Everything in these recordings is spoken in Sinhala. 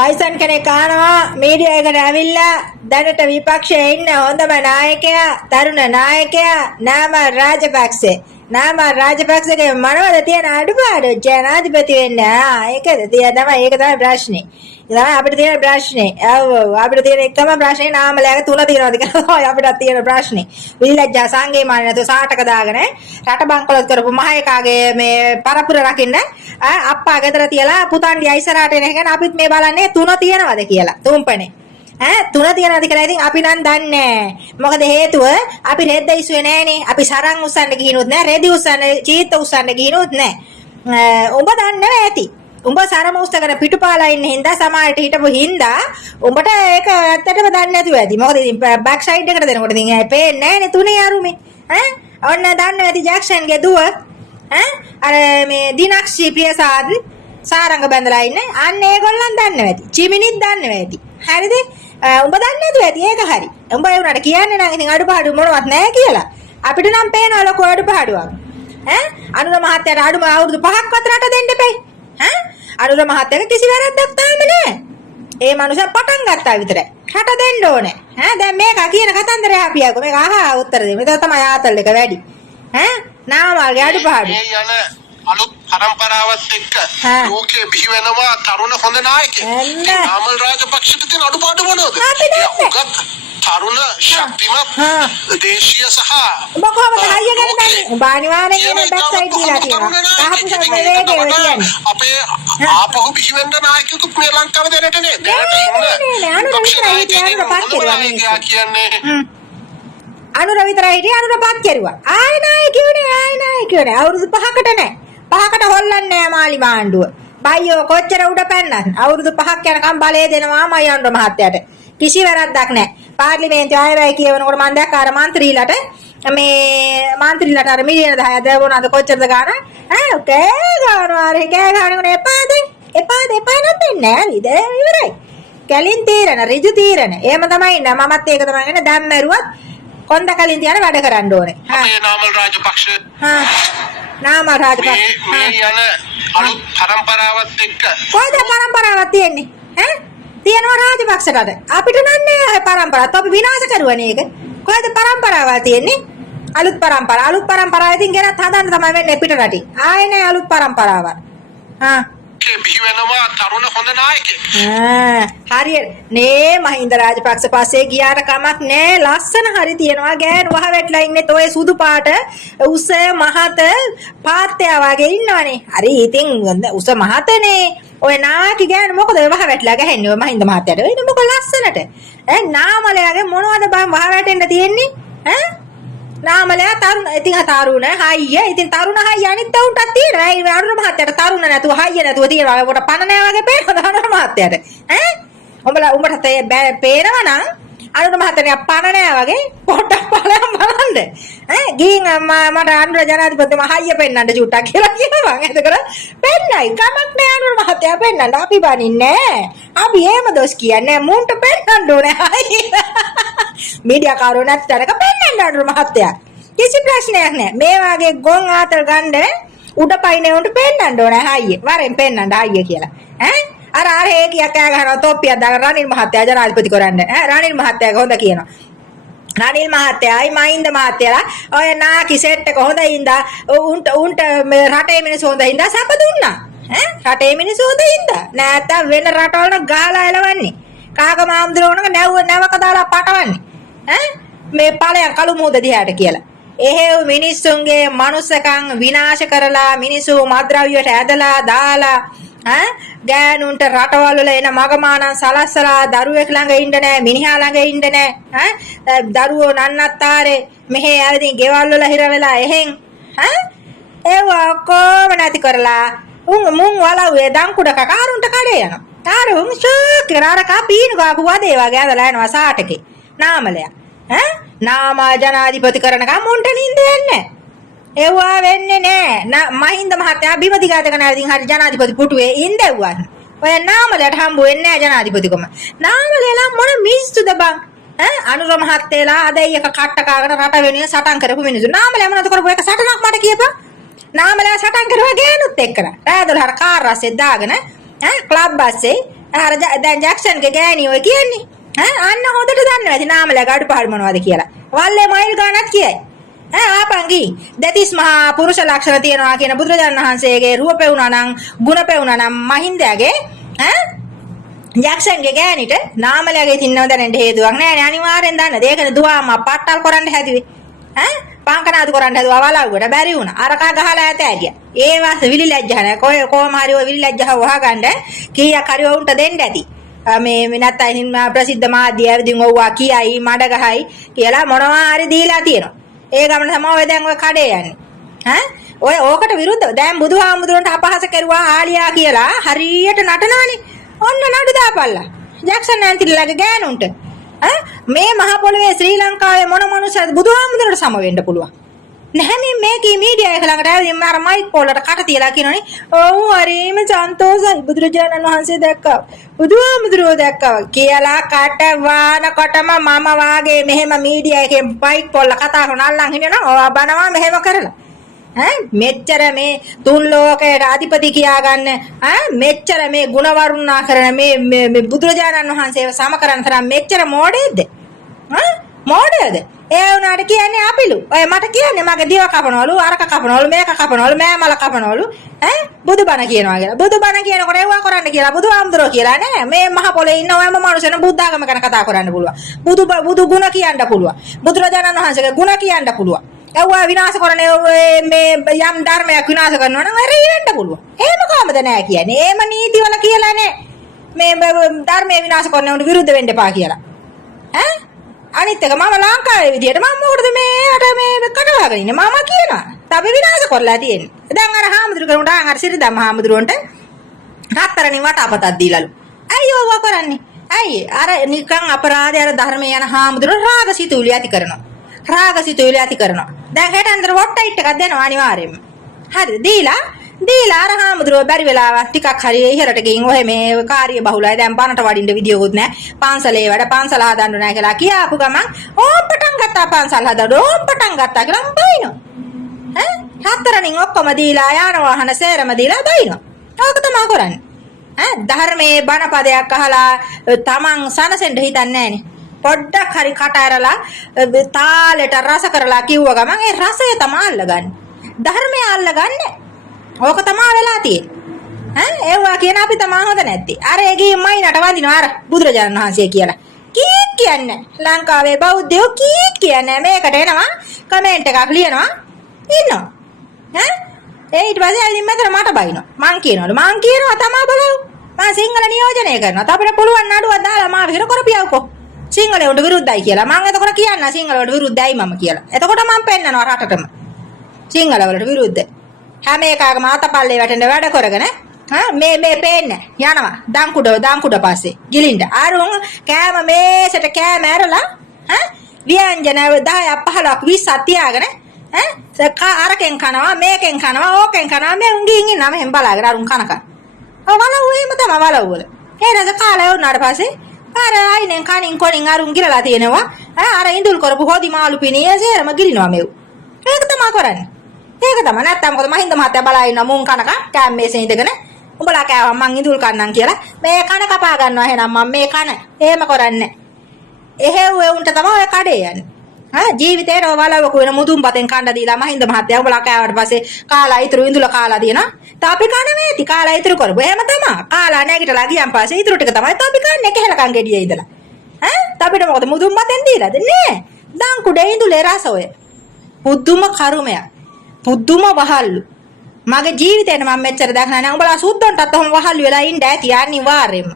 බයිසන් කෙනෙක් අහනවා මීඩියා එකට ඇවිල්ලා දැනට විපක්ෂයේ ඉන්න හොඳම නායකයා තරුණ නායකයා නාමල් රාජපක්ෂ. නාමල් රාජපක්ෂගේ මොනවද තියෙන අඩුපාඩු ජනාධිපති වෙන්න? ඒකද තමයි ප්‍රශ්නේ. තමයි අපිට තියෙන ප්‍රශ්නේ. ඔව් අපිට තියෙන එකම ප්‍රශ්නේ නාමලයාගේ තුන තියනවාද කියලා තමයි අපිට තියෙන ප්‍රශ්නේ. විලිලැජ්ජා සංගේ මාන නැතුව සාටක දාගෙන රට බංකොලොත් කරපු මහේකාගේ මේ පරපුර රකින්න අප්පා ගෙදර තියලා පුතන්ඩියා ඉස්සරහට එන එකන අපිත් මේ බලන්නේ තුන තියනවාද කියලා. තුම්පනේ. තුන තියනවාද කියලා ඉතින් අපි නම් දන්නේ නැහැ. මොකද හේතුව අපි රෙද්ද ඉස්සුවේ නැහනේ. අපි සරන් උස්සන්න ගිහිනුත් නැහැ. රෙදි උස්සන්න චීත්ත උස්සන්න ගිහිනුත් නැහැ. උඹ දන්නේ ඇති. උඹ සරම උස්සගෙන පිටුපාලා ඉන්න හින්දා සමාජයට හිටපු හින්දා උඹට ඒක ඇත්තටම දන්නේ නැතුව ඇති. මොකද ඉතින් බෑක් සයිඩ් එකට දෙනකොට ඉතින් ඇයි පේන්නේ නැහනේ තුනේ අරුමේ. ඔන්න දන්නේ ඇති ජැක්සන්ගේ දුව අර මේ දිනක්ෂි ප්‍රියසාද් සාරංග බැඳලා ඉන්නේ. අන්න ඒගොල්ලන් දන්නේ ඇති. චිමිනිත් දන්නේ ඇති. හරිද? උඹ දන්නේ නැතුව ඇති. ඒක හරි. උඹ ඒ උනාට කියන්නේ නම් ඉතින් අඩුපාඩු මොනවත් නැහැ කියලා. අපිට නම් පේනවා ලොකු අඩුපාඩුවක්. අනුර මහත්තයාට අඩුම අවුරුදු 5ක්වත් රට දෙන්න එපයි. අනුර මහත්තයාගේ කිසි වැරද්දක් තාම නැහැ. ඒ මනුස්සයා පටන් ගත්තා විතරයි. රට දෙන්න ඕනේ. දැන් මේක කියන කතන්දරය අපියකෝ මේක අහා උත්තර දෙන්න. මේක තමයි ආතල් එක වැඩි. නාමල්ගේ අඩුපාඩු. මේ යන අලුත් පරම්පරාවත් එක්ක ලෝකයේ බිහි වෙනවා තරුණ හොඳ නායකයෙක්. නාමල් රාජපක්ෂට තියෙන අඩුපාඩු මොනවද? උගත් තරුණ ශක්තිමත් දේශීය සහ ඔබ කොහමද හයිය ගන්න දන්නේ? ඔබ අනිවාර්යෙන් කියන බෑක් සයිඩ් දීලා තියෙනවා. තාපු සමේ වේගේ කියන්නේ. අපේ ආපහු බිහි වෙන්න නායකයෙකුත් මේ ලංකාවේ දැනට නෑ. දැනට ඉන්න අනුර විතරයි කියන්නේ. අනුර විතරයි හිටියේ අනුර පත් කෙරුවා. ආය නායකයෝනේ අවුරුදු 5කට නෑ. 5කට හොල්ලන්නේ නෑ මාලි මාණ්ඩුව. බයියෝ කොච්චර උඩ පැන්නත් අවුරුදු 5ක් යනකම් බලය දෙනවා මයන්ඩ මහත්තයාට. කිසි වැරද්දක් නෑ. පාර්ලිමේන්තුවේ ආයෙත් කියවනකොට මම දැක්ක අර മന്ത്രിලාට අර මිලියන 10ක් දෙවුණාද කොච්චරද ගාන? කෑ ගන්නවා අර කෑ ගන්නකොට එපාද නැත්නම් නෑ විද ඉවරයි. කලින් තීරණ ඍජු තීරණ. එහෙම තමයි ඉන්න. මමත් ඒක තමයි කියන්නේ දැන් මරුවත් කොන්ද කලින් තියන වැඩ කරන්න ඕනේ. අපේ නාමල් රාජපක්ෂ නාමල් රාජපක්ෂ මේ යන අලුත් පරම්පරාවත් එක්ක කොයිද පරම්පරාවක් තියෙන්නේ? තියෙනවා රාජපක්ෂකට. අපිට නන්නේ පරම්පරාවක්. අපි විනාශ කරුවනේ ඒක. කොයිද පරම්පරාවක් තියෙන්නේ? අලුත් පරම්පරාව ඉතින් ගෙනත් හදන්න තමයි වෙන්නේ පිට රටේ. ආයේ නෑ අලුත් පරම්පරාවක්. බිහි වෙනවා තරුණ හොඳ නායකයෙක්. හරියට නේ මහින්ද රාජපක්ෂ පස්සේ ගියාට කමක් නෑ. ලස්සන හරි තියනවා ගෑනු වහ වැටලා ඉන්නේ ඔය සුදු පාට උස මහත පාත්තයා වගේ ඉන්නවනේ. හරි ඉතින් උස මහතනේ. ඔය නාකි ගෑනු මොකද ඔය වහ වැටලා ගහන්නේ ඔය මහින්ද මහත්තයාට. එන්නේ මොකද ලස්සනට. නාමලයාගේ මොනවද බං වහ වැටෙන්න තියෙන්නේ? නාමලයා තරුණ ඉතින් තරුණ හයිය ඉතින් තරුණ හයිය අනිත් උන්ටත් තියෙනවා. ඒ අනුර මහත්තයාට තරුණ නැතුව හයිය නැතුව තියෙනවා. ඒකට පණ නැහැ වගේ පේනවා අනුර මහත්තයාට. උඹට පේනවා නම් අනුර මහත්තයා පණ නැහැ වගේ පොඩ්ඩක් බලන්න. ගිහින් මට අනුර ජනාධිපතිතුමා හයිය පෙන්නන්න චුට්ටක් කියලා කියනවා. එතකොට පෙන්නයි කමක් නැහැ අනුර මහත්තයා පෙන්නන්න. අපි බනින්නේ අපි එහෙම දොස් කියන්නේ මුන්ට පෙන්නන්න ඕනේ. මීඩියා කාරෝ නැත්තරක පෙන්නන්න අනුර මහත්තයා. කිසි ප්‍රශ්නයක් නැහැ. මේ වගේ ගොන් ආතල් ගන්න උඩ පයින්නේ උන්ට පෙන්නන්න ඕනේ හයිය. වරෙන් පෙන්නන්න හයිය කියලා. අර හේකියක් කෑ ගහනවා තොප්පියක් දාගෙන රනිල් මහත්තයා ජනාධිපති කරන්න. රනිල් මහත්තයාගේ හොඳ කියනවා. රනිල් මහත්තයායි මහින්ද මහත්තයාලා ඔය නාකි සෙට් එක හොඳින්දා උන්ට රටේ මිනිස්සු හොඳින්දා සැප දුන්නා. රටේ මිනිස්සු හොඳින්දා. නැත්තම් වෙන රටවල ගාලා එලවන්නේ. කාක මාම්දුරෝණක නැවක දාලා පටවන්නේ. මේ ඵලයන් කළු මූද දිහාට කියලා. එහෙව් මිනිස්සුන්ගේ මනුස්සකම් විනාශ කරලා මිනිස්සු මද්ද්‍රව්‍යයට ඇදලා දාලා ගෑනුන්ට රටවල් වල එන මගමානන් සලස්සලා දරුවෙක් ළඟ ඉන්න නැහැ මිනිහා ළඟ ඉන්න නැහැ දරුවෝ නන්නත්තාරේ මෙහෙ ඇවිදින් ගෙවල් වල හිර වෙලා එහෙන් ඒව කොහොම නැති කරලා මුන් වලව්වේ දංකුඩ කකාරුන්ට කඩේ යනවා. තාරුන් ෂෝක් කරාර කපීන ගාපු වදේ වගේ ඇදලා යනවා සාටකේ. නාමලයා නාමල් ජනාධිපති කරනකම් මුන්ට නින්ද යන්නේ. ඒවා වෙන්නේ නෑ. මහින්ද මහත්තයා බිම දිගාට කරන ඉතින් හරි ජනාධිපති පුටුවේ ඉඳෙව්වා. ඔය නාමලයට හම්බ වෙන්නේ නෑ ජනාධිපතිකම. නාමලේලා මොන මිනිස්සුද බං? අනුර මහත්තයලා අද එක කට්ට කාගෙන රට වෙනුවෙන් සටන් කරපු මිනිස්සු. නාමලයා මොනවද කරපු එක සටනක් මට කියපන්. නාමලයා සටන් කරුවා ගෑනුත් එක්කලා. රෑදොල හර කාර් රස්සේ දාගෙන ක්ලබ් බස්සේ අර දැන් ජැක්සන්ගේ ගෑණි ඔය කියන්නේ අන්න හොඳට දන්නවා ඉතින් නාමලගේ අඩුපාඩු මොනවද කියලා. වල්ලේ මයිල් ගානක් කියයි. ආපංගි දෙතිස් මහා පුරුෂ ලක්ෂණ තියනවා කියන බුදුරජාණන් වහන්සේගේ රූප පෙවුනා නම් ගුණ පෙවුනා නම් මහින්දයාගේ ජැක්සන්ගේ ගෑණිට නාමලගේ තින්නව දැනෙන්න හේතුවක් නැහැ. අනිවාර්යෙන් දන්න. ඒකනේ දුවාම පට්ටල් කරන්න හැදුවේ. පාංකනාදු කරන්න හැදුවා වලව්වට බැරි වුණා. අරකා ගහලා ඇත ඇගියා. ඒ වාස විලි ලැජ්ජහ නැහැ. කොහොම හරි ඔය විලි ලැජ්ජහ වහගන්න කීයක් හරි වුන්ට දෙන්න ඇති. මේ නැත්තම් ප්‍රසිද්ධ මාධ්‍ය ඇවිදින් ඔව්වා කියයි මඩ ගහයි කියලා මොනවා හරි දීලා තියෙනවා. ඒ ගමන තමයි ඔය දැන් ඔය කඩේ යන්නේ. ඔය ඕකට විරුද්ධව දැන් බුදුහාමුදුරන්ට අපහාස කරුවා ආලියා කියලා හරියට නටනවනේ. ඔන්න නඩු දාපල්ලා. ජැක්සන් ඇන්තිලගේ ගෑනුන්ට. මේ මහ පොළවේ ශ්‍රී ලංකාවේ මොන මනුස්සයද බුදුහාමුදුරන්ට සම වෙන්න පුළුවන්. නැහැ මේකේ මීඩියා එක ළඟට ආවදී මම අර මයික් පොල්ලට කට තියලා කියනෝනේ. ඔව් හරිම සන්තෝෂයි බුදුරජාණන් වහන්සේ දැක්කා. බුදුහාමුදුරුවෝ දැක්කා කියලා කට වානකොටම මම වාගේ මෙහෙම මීඩියා එකේ මයික් පොල්ල කතා කරන අල්ලන් හිටියනම් ඔය බනවා මෙහෙම කරලා. මෙච්චර මේ තුන් ලෝකයට අධිපති කියාගන්න මෙච්චර මේ ගුණ වර්ණනා කරන මේ බුදුරජාණන් වහන්සේව සම කරන තරම් මෙච්චර මෝඩයේද? මෝඩයද? ඒ වුණාට කියන්නේ අපිලු. ඔය මට කියන්නේ මගේ දිව කපනවලු, අරක කපනවලු, මේක කපනවලු, මෑමල කපනවලු. බුදුබණ කියනවා කියලා. බුදුබණ කියනකොට ඒවා කරන්න කියලා බුදුහාමුදුරුවෝ කියලා නෑ. මේ මහ පොළේ ඉන්න ඔයම මනුස්සයන බුද්ධාගම ගැන කතා කරන්න පුළුවන්. බුදු ගුණ කියන්න පුළුවන්. බුදුරජාණන් වහන්සේගේ ගුණ කියන්න පුළුවන්. ඒවා විනාශ කරන මේ යම් ධර්මයක් විනාශ කරනවා නම් හරි වෙන්න පුළුවන්. එහෙම කොහමද නෑ කියන්නේ? එහෙම නීතිවල කියලා නෑ. මේ ධර්මයේ විනාශ කරන උන්ට විරුද්ධ වෙන්න එපා කියලා. අනිත් එක මම ලංකාවේ විදියට මම මොකටද මේකට මේ කටවහගෙන ඉන්නේ මම කියනවා. අපි විනාශ කරලා තියෙන්නේ. දැන් අර හාමුදුරුවෝ අර සිරිදම් හාමුදුරුවන්ට රත්තරණින් වටාපතක් දීලාලු. ඇයි ඕවා කරන්නේ? ඇයි අර නිකන් අපරාධය අර ධර්මයේ යන හාමුදුරුවෝ රාගසිතුවිලි ඇති කරනවා. රාගසිතුවිලි ඇති කරනවා. දැන් හෙට අnder වොට්ටයිට් එකක් දෙනවා අනිවාර්යයෙන්ම. හරිද? දීලා අර හාමුදුරුවෝ බැරි වෙලාවක් ටිකක් හරි ඉහළට ගිහින් ඔහෙ මේ කාර්ය බහුලයි දැන් බනට වඩින්න විදියකුත් නැහැ. පන්සලේ වැඩ පන්සල හදන්න නැහැ කියලා කියාපු ගමන් ඕම් පටන් ගත්තා පන්සල් හදන්න ඕම් පටන් ගත්තා කියලා බයිනවා. හතරණින් ඔක්කොම දීලා යාන වාහන සේරම දීලා බයිනවා. ඕක තමයි කරන්නේ. ධර්මයේ බණපදයක් අහලා තමන් සනසෙන්න හිතන්නේ නැහනේ. පොඩ්ඩක් හරි කට ඇරලා තාලෙට රස කරලා කිව්ව ගමන් ඒ රසය තමයි අල්ලගන්නේ. ධර්මය අල්ලගන්නේ. ඕක තමයි වෙලා තියෙන්නේ. ඒවා කියන අපි තමයි හොඳ නැත්තේ. අර ඒකේ මයින්ට වදිනවා අර බුදුරජාණන් වහන්සේ කියලා. කීක් කියන්නේ ලංකාවේ බෞද්ධයෝ කීක් කියන්නේ මේකට එනවා කමෙන්ට් එකක් ලියනවා ඉන්නවා. ඊට පස්සේ ඉතින් මෙතන මට බයිනවා. මං කියනවා තමයි බලව. මම සිංහල නියෝජනය කරනවා. අපිට පුළුවන් නඩුවක් දාලා මාව හිර කරපියවකෝ. සිංහලයට විරුද්ධයි කියලා. මම එතකොට කියන්න සිංහලයට විරුද්ධයි මම කියලා. එතකොට මම පෙන්නනවා රටටම. සිංහල වලට විරුද්ධයි. හැම එකකම අතපල්ලේ වැටෙන්න වැඩ කරගෙන මේ පේන්න යනවා දංකුඩ පස්සේ ගිලින්ද අරුන් කෑම මේසට කෑම ඇරලා ව්‍යංජන 10ක් 15ක් 20ක් තියාගෙන අරකෙන් කනවා මේකෙන් කනවා ඕකෙන් කනවා මේ උංගින් ඉන්නවා මෙහෙම බලාගෙන අරුන් කනක වලව් එහෙම තමයි වලව්වල ඊට කාලේ වුණාට පස්සේ අර අයිනෙන් කනින් කොනින් අරුන් ගිරලා තියෙනවා අර ඉඳුල් කරපු හොදි මාළු පිණිය සේරම ගිලිනවා මේව ඒක තමයි කරන්නේ ඒක තමයි නැත්තම් මොකද මහින්ද මහත්තයා බලා ඉන්න මුන් කනක කෑම මේසේ ඉඳගෙන උඹලා කෑවා මං ඉඳුල් කන්නම් කියලා මේ කන කපා ගන්නවා එහෙනම් මම මේ කන එහෙම කරන්නේ එහෙව් උන්ට තමයි ඔය කඩේ යන්නේ ජීවිතේට වලවක වෙන මුදුන්පතෙන් කණ්ඩ දීලා මහින්ද මහත්තයා උඹලා කෑවට පස්සේ කාලා ඉතුරු ඉඳුල කාලා දිනවා තාපි කන මේටි කාලා ඉතුරු කරපුවා එහෙම තමයි කාලා නැගිටලා ගියන් පස්සේ ඉතුරු ටික තමයි තාපි කන්නේ කෙහෙලකන් ගෙඩියේ ඉඳලා තාපිට මොකද මුදුන්පතෙන් දීලාද නෑ දන් කුඩේ ඉඳුලේ රස ඔය පුදුම කරුමයක් පුදුම වහල්ලු මගේ ජීවිතේට මම මෙච්චර දැකලා නැහැ උඹලා සුද්දන්ටත් ඔහොම වහල්ලු වෙලා ඉන්න ඇති අනිවාර්යෙන්ම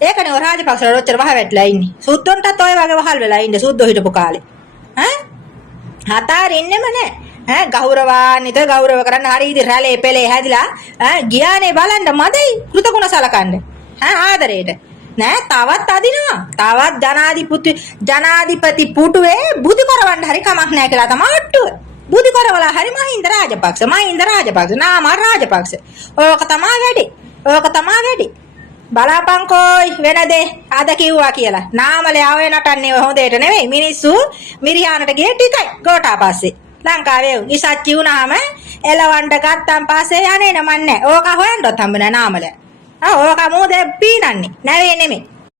ඒකනේ ඔය රාජපක්ෂලා ඔච්චර වහ වැටලා ඉන්නේ සුද්දන්ටත් ඔය වගේ වහල් වෙලා ඉන්නේ සුද්දෝ හිටපු කාලේ හතාරින්නෙම නැහැ ගෞරවාන්විත ගෞරව කරන්න හරි ඉතින් රැළේ පෙළේ හැදිලා ගියානේ බලන්න මදයි කෘතගුණ සලකන්න ආදරේට නෑ තවත් අදිනවා තවත් ජනාධිපති පුටුවේ බුදු කරවන්න හරි කමක් නැහැ කියලා තමයි අට්ටුව බුදු කරවලා හරි මහින්ද රාජපක්ෂ නාම රාජපක්ෂ ඕක තමයි වැඩි බලාපංකෝයි වෙනදේ අද කිව්වා කියලා නාමලේ ආවේ නටන්නේ ඔය හොඳේට නෙවෙයි මිනිස්සු මිරියානට ගියේ ටිකයි ගෝඨා පස්සේ ලංකාවේ ඉසච්චි වුණාම එලවන්න ගත්තන් පස්සේ යන්නේ නමන්නේ ඕක හොයන්නත් හම්බ නැහැ නාමලේ ඕක මූද පීනන්නේ නැවේ නෙමෙයි